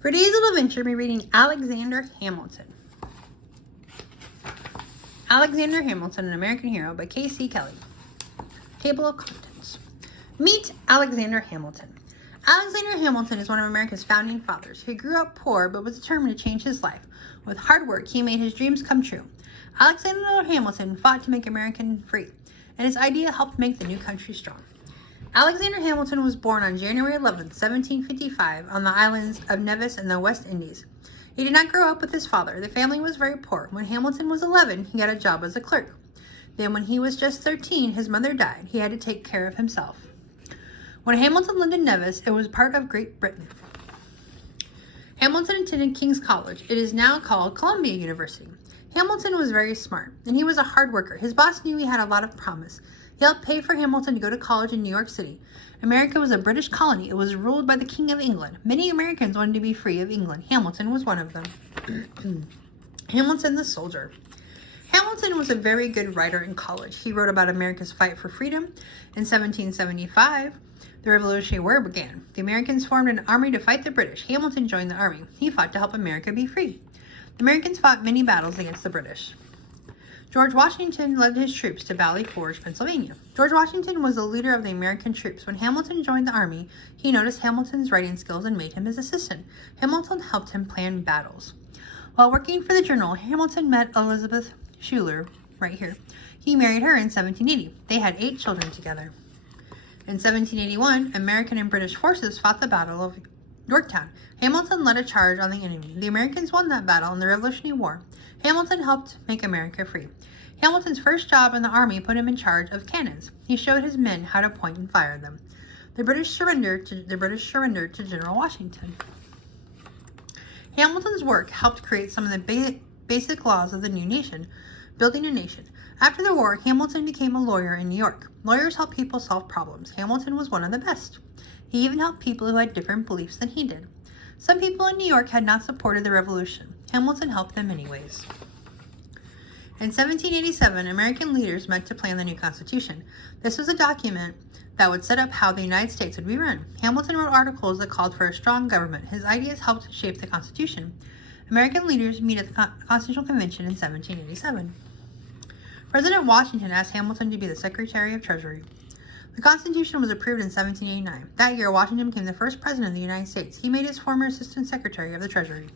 For today's little adventure, we're reading Alexander Hamilton. Alexander Hamilton, an American Hero by K.C. Kelly. Table of Contents. Meet Alexander Hamilton. Alexander Hamilton is one of America's founding fathers. He grew up poor but was determined to change his life. With hard work, he made his dreams come true. Alexander Hamilton fought to make America free, and his idea helped make the new country strong. Alexander Hamilton was born on January 11, 1755, on the islands of Nevis in the West Indies. He did not grow up with his father. The family was very poor. When Hamilton was 11, he got a job as a clerk. Then when he was just 13, his mother died. He had to take care of himself. When Hamilton lived in Nevis, it was part of Great Britain. Hamilton attended King's College. It is now called Columbia University. Hamilton was very smart, and he was a hard worker. His boss knew he had a lot of promise. He helped pay for Hamilton to go to college in New York City. America was a British colony. It was ruled by the King of England. Many Americans wanted to be free of England. Hamilton was one of them. Hamilton the soldier. Hamilton was a very good writer in college. He wrote about America's fight for freedom. In 1775, the Revolutionary War began. The Americans formed an army to fight the British. Hamilton joined the army. He fought to help America be free. The Americans fought many battles against the British. George Washington led his troops to Valley Forge, Pennsylvania. George Washington was the leader of the American troops. When Hamilton joined the army, he noticed Hamilton's writing skills and made him his assistant. Hamilton helped him plan battles. While working for the Journal, Hamilton met Elizabeth Schuyler, right here. He married her in 1780. They had 8 children together. In 1781, American and British forces fought the Battle of Yorktown. Hamilton led a charge on the enemy. The Americans won that battle in the Revolutionary War. Hamilton helped make America free. Hamilton's first job in the army put him in charge of cannons. He showed his men how to point and fire them. The British surrendered to General Washington. Hamilton's work helped create some of the basic laws of the new nation, building a nation. After the war, Hamilton became a lawyer in New York. Lawyers help people solve problems. Hamilton was one of the best. He even helped people who had different beliefs than he did. Some people in New York had not supported the revolution. Hamilton helped them anyways. In 1787, American leaders met to plan the new Constitution. This was a document that would set up how the United States would be run. Hamilton wrote articles that called for a strong government. His ideas helped shape the Constitution. American leaders meet at the Constitutional Convention in 1787. President Washington asked Hamilton to be the Secretary of Treasury. The Constitution was approved in 1789. That year, Washington became the first president of the United States. He made his former Assistant Secretary of the Treasury.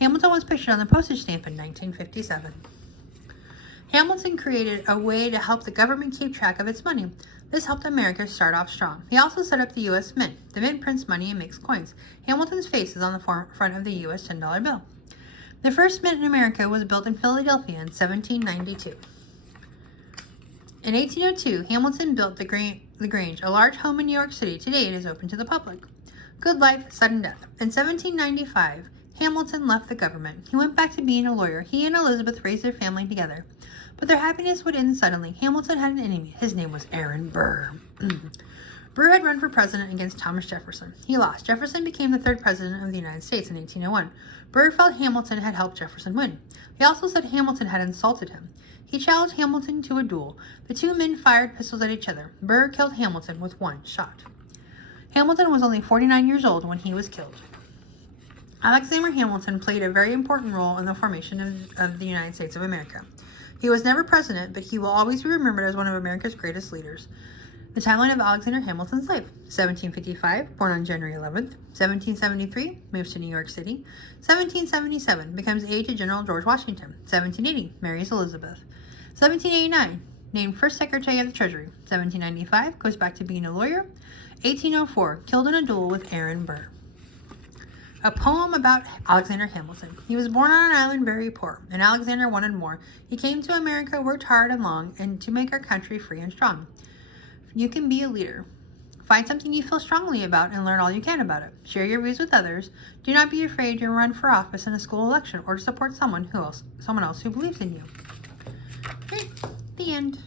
Hamilton was pictured on the postage stamp in 1957. Hamilton created a way to help the government keep track of its money. This helped America start off strong. He also set up the U.S. Mint. The Mint prints money and makes coins. Hamilton's face is on the front of the U.S. $10 bill. The first mint in America was built in Philadelphia in 1792. In 1802, Hamilton built the Grange, a large home in New York City. Today it is open to the public. Good life, sudden death. In 1795, Hamilton left the government. He went back to being a lawyer. He and Elizabeth raised their family together. But their happiness would end suddenly. Hamilton had an enemy. His name was Aaron Burr. Burr had run for president against Thomas Jefferson. He lost. Jefferson became the 3rd president of the United States in 1801. Burr felt Hamilton had helped Jefferson win. He also said Hamilton had insulted him. He challenged Hamilton to a duel. The 2 men fired pistols at each other. Burr killed Hamilton with 1 shot. Hamilton was only 49 years old when he was killed. Alexander Hamilton played a very important role in the formation of the United States of America. He was never president, but he will always be remembered as one of America's greatest leaders. The timeline of Alexander Hamilton's life: 1755, born on January 11th. 1773, moves to New York City. 1777, becomes aide to General George Washington. 1780, marries Elizabeth. 1789, named first Secretary of the Treasury. 1795, goes back to being a lawyer. 1804, killed in a duel with Aaron Burr. A poem about Alexander Hamilton. He was born on an island very poor, and Alexander wanted more. He came to America, worked hard and long, and to make our country free and strong. You can be a leader. Find something you feel strongly about and learn all you can about it. Share your views with others. Do not be afraid to run for office in a school election or to support someone else who believes in you. Okay, the end.